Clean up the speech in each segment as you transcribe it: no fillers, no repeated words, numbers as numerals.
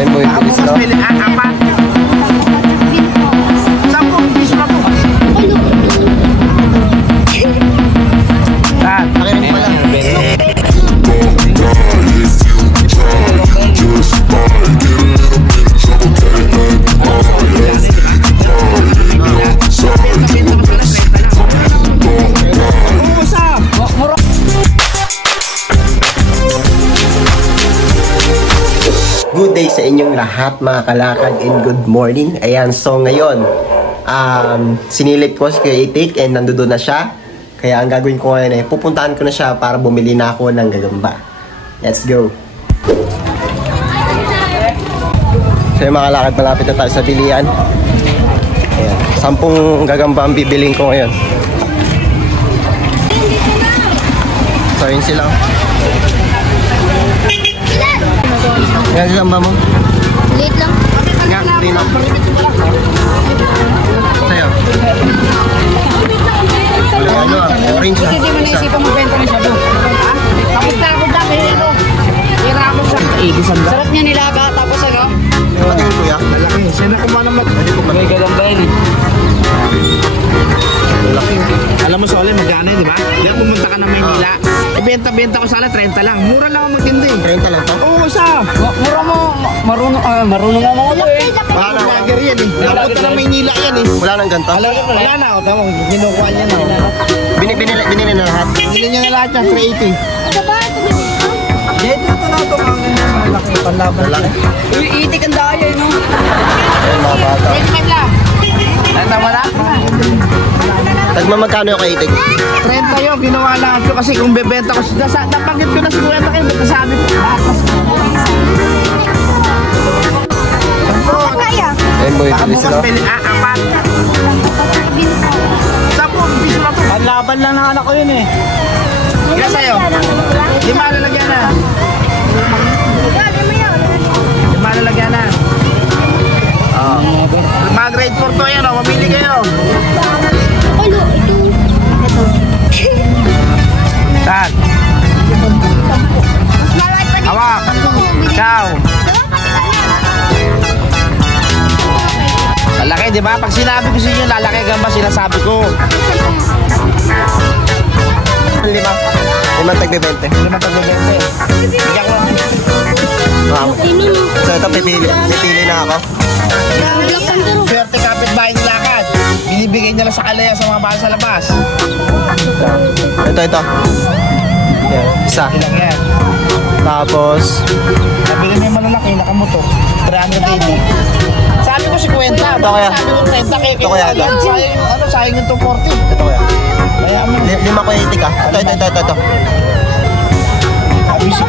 Ayun mo yung bilis ko. Apat. 10 piso na po. Pakirin pala. Good day sa inyong lahat mga kalakad and good morning. Ayan, so ngayon sinilip ko si Kuya Itik and nandoon na siya. Kaya ang gagawin ko ngayon ay pupuntahan ko na siya para bumili na ako ng gagamba. Let's go. So yung mga kalakad, malapit na tayo sa bilian. Ayan, 10 gagamba ang bibiling ko ngayon. So yun sila. Yan gagamba mo? Late lang. Nga, 3 lang. Sa'yo. Ano orange na. Hindi mo naisipan magbenta na siya doon. Tapos takot na kayo ano. Hirapos siya. Sarap niya nilaga. Tapos ano? Patingin kuya. Malaki. Sino kumain naman? Hindi ko pa. May gagamba yun eh. Malaki. Alam mo Sole, magkano yun, di ba? Diyan pumunta ka ng Maynila. Benta ko sana 30 lang. Mura lang ako magtindi. 30 lang to? Oo, sa. Mura mo. Marunong nga mga eh. Wala na. Vlogger yan eh. Napunta ng Maynila yan eh. Wala nang ganito? Wala na. O, tama. Ginukuha niya na. Binili na lahat? Binili niya na lahat yan. 380. Ano ba? Dito na ito mga malaki. Panlaban. Malaki. Uy, itik ang daya eh, no? Ayun mga bata. 25 lang. Tama na? Tagma magkano yung kay Itik? 30 yun, ginawa lang ko kasi kung bebenta ko, napanggit ko na siguro ito kayo, nasabi ko. Ayun mo yung bilis ko. Apat. 10 piso na po. Panlaban lang ng anak ko yun eh. Kaya sa'yo? 5 lalagyan na. 5 lalagyan na. Mga grade 4 to yan, mamili kayo. Saan? Hawak. Ikaw. Lalaki, di ba? Pag sinabi ko sa inyo, lalaki gamba, sinasabi ko. 5 tagbe-20. 5 tagbe-20. Bigyan ko. Wow. So ito pipili na ako. Swerte kapitbahay ng lakad. Binibigay nila sa kalaya sa mga bahay sa labas. Ito. Yan, isa. Ilang yan. Tapos Nabili mo yung malalaki, nakamoto. 380. Sabi ko 50. Ito kaya? Sabi ko 30 kaya. Ito kaya ito? Sayang yung 240. ito kaya. Kaya mo. 5 ko yung Itik ah. Ito.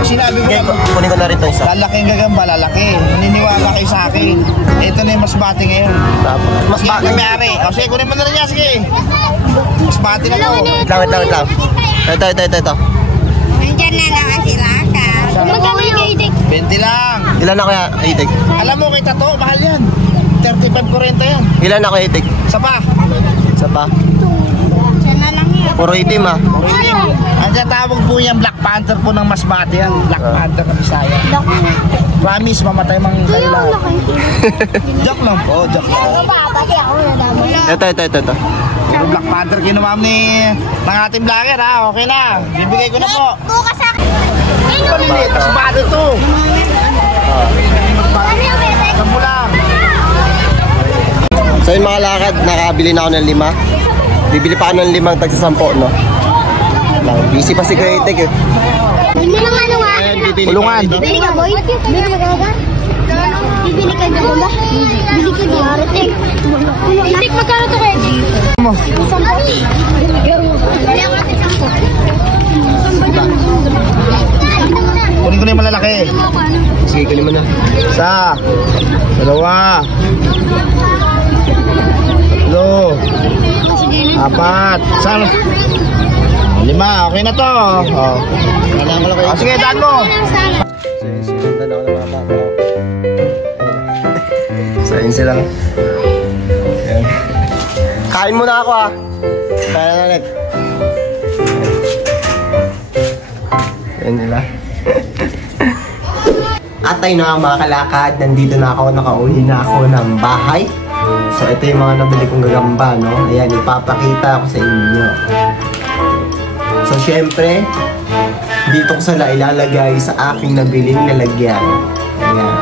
Sinabi ko Okay, kunin ko na rin ito isa. lalaki ang gagamba, lalaki. Naniniwala kayo sa akin. Ito na yung mas bati ngayon. Tapos mas Sige, bakit? may-ari. O sige, kunin mo na rin niya, sige. Mas bati na to. Wait lang. Ito. Nandiyan na lang ang sila ka. Magkano yung Itik? 20 lang. Ilan na kaya Itik? Alam mo, kita to, mahal yan. 35-40 yan. Ilan na kaya Itik? Isa pa. Isa pa. Siya na lang yan. Puro itim ah. Ang tawag po yan, Black Panther po ng Masbate yan. Black Panther ng Bisaya. Promise, mamatay mang kayo lahat. Joke lang po, joke lang. Ito. Yung Black Panther kinuha ng ating vlogger ha, okay na. Bibigay ko na po. Bukas ako. Maliliit, Masbate to. Sampo lang. So yung mga lakad, nakabili na ako ng 5. Bibili pa ako ng 5 tagsa-10, no? Busy pa si Kuya Itik eh. Hindi lang ano nga. Kulungan. Bibili ka, boy? Bibili ka talaga? Bibili ka na ba? Bibili ka na. Itik. Itik, magkano to kayo? Mo. Kunin ko na yung malalaki. Sige, kunin mo na. Isa. Dalawa. 4. Saan? 5. Okay na to. Kailangan ko lang kayo. Sige, daan mo. Sinundan ako ng mga bata. So yun sila. Ayan. Kain muna ako ah. Kaya na ulit. Ayan nila. At ayun na nga mga kalakad, nandito na ako, nakauwi na ako ng bahay. So ito yung mga nabili kong gagamba, no? Ayan, ipapakita ko sa inyo. So syempre, dito ko sila ilalagay sa aking nabiling lalagyan. Ayan.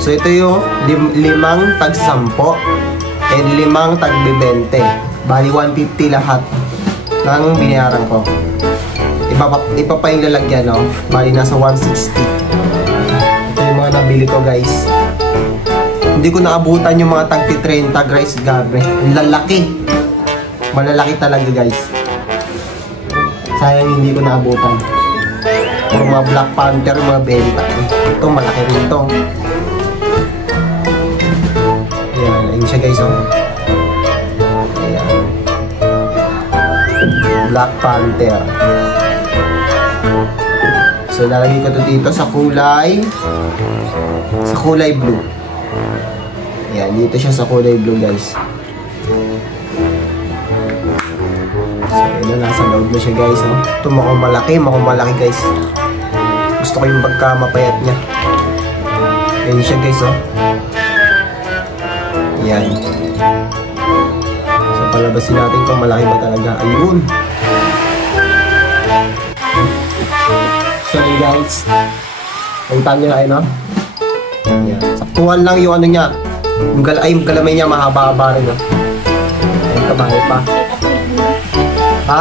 So ito yung 5 tag-10 and 5 tag-20. Bali 150 lahat ng binayaran ko. Iba pa yung lalagyan, no? Bali nasa 160. Ito yung mga nabili ko, guys. Hindi ko naabutan yung mga tag-30 guys, gabi. Ang lalaki. Malalaki talaga, guys. Sayang hindi ko naabutan. Puro mga Black Panther, mga benta. Ito, malaki rin ito. Ayan, ayun siya, guys, oh. Ayan. Black Panther. So, lalagay ko ito dito sa kulay blue. Ayan, dito siya sa kulay blue, guys. So, ayun na, nasa loob na siya, guys. Oh. Ito, mukhang malaki, guys. Gusto ko yung pagka-mapayat niya. Ayan siya, guys, oh. Ayan. So, palabasin natin kung malaki ba talaga. Ayun. So, yun, guys. Puntaan nyo na kayo, no? Ayan. Saktuhan lang yung ano niya. Yung galamay niya, mahaba-haba rin, no? Ayan, kabahay pa. Ha?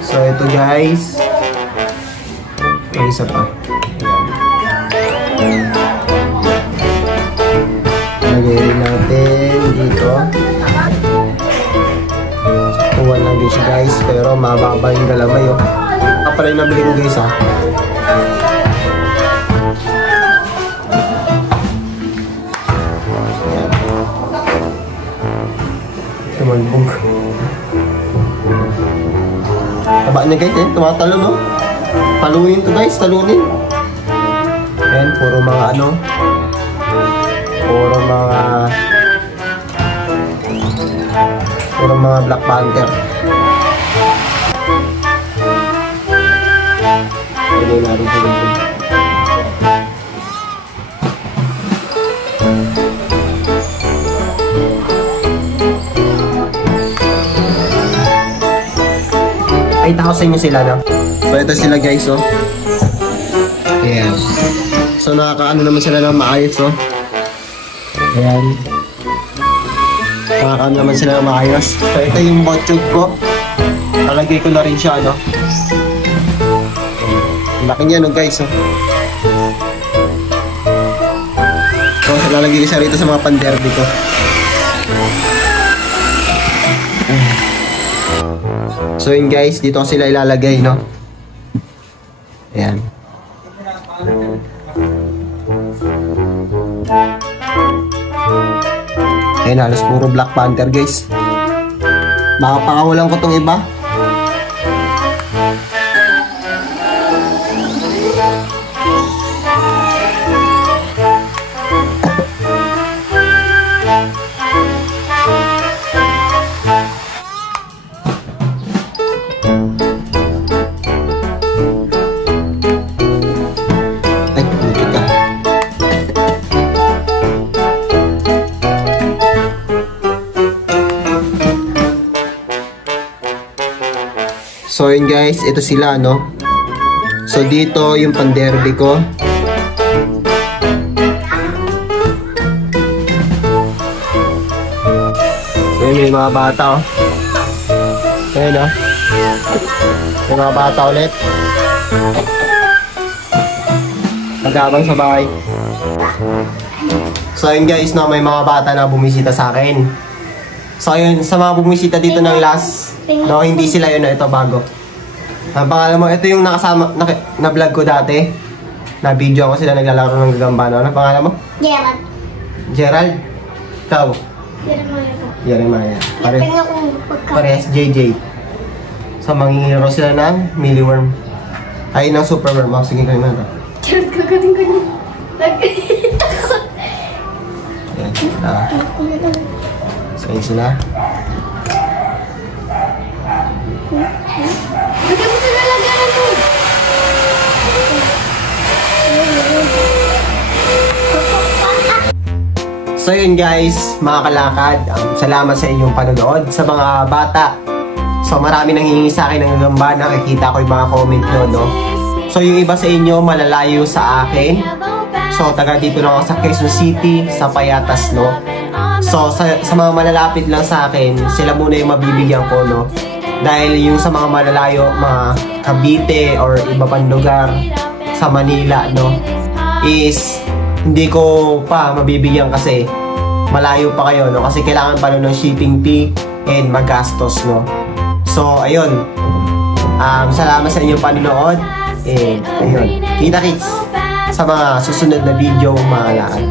So, ito, guys. May isa pa. Lagay rin natin dito. Saktuhan lang din siya, guys. Pero mababa yung galamay, oh. Pala yung nabili ko, guys, ha. Tumalbog. Taba niya, guys, eh. Tumatalo, no? Talunin to, guys. Talunin. Ayan, puro mga ano. Puro mga Black Panther. Pwede natin ito. Ay, takaw sa inyo sila, no? So, ito sila, guys, oh. Ayan. So, nakakaano naman sila ng maayos, oh. Ayan. Nakakaano naman sila ng maayos. So, ito yung botchog ko. Talagay ko na rin siya, no? Laki niya, no, guys, oh. So, lalagay ko siya rito sa mga panderby ko. So yun, guys, dito ko sila ilalagay, no? Ayan. Ayan, halos puro Black Panther, guys. Makapakawalan ko tong iba. So yun, guys, ito sila, no? So dito yung panderby ko. So yun, may mga bata, oh. Ayan, oh. May mga bata ulit. Magabang sa bahay. So yun, guys, no, may mga bata na bumisita sa akin. So yun, sa mga bumisita dito ng last, no, hindi sila yun, ito bago. Ang pangalan mo, ito yung nakasama, na vlog ko dati. Na video ko sila naglalaro ng gagamba, no? Ano pangalan mo? Gerald. Gerald? Ikaw? Jeremiah. Parehas JJ. So mangingiro sila ng Milliworm. Ay, ng Superworm. Oh, sige, kayo na ito. Gerald, kagating ko niya. Takot. Ayan. So yun sila. Lagyan mo sa lalagyan mo. So yun guys, mga kalakad, salamat sa inyong panonood. Sa mga bata, so marami nang hihingi sa akin ng gagamba, nakikita ko yung mga comment nyo, no? So yung iba sa inyo malalayo sa akin. So taga dito lang ako sa Quezon City, sa Payatas, no? So sa mga malalapit lang sa akin, sila muna yung mabibigyan ko, no? Dahil yung sa mga malalayo, mga Cavite or iba pang lugar sa Manila, no? Is hindi ko pa mabibigyan kasi malayo pa kayo, no? Kasi kailangan pa ng shipping fee and magastos, no? So, ayun. Salamat sa inyong panonood. And, ayun. Kita-kits sa mga susunod na video, mga kalakad.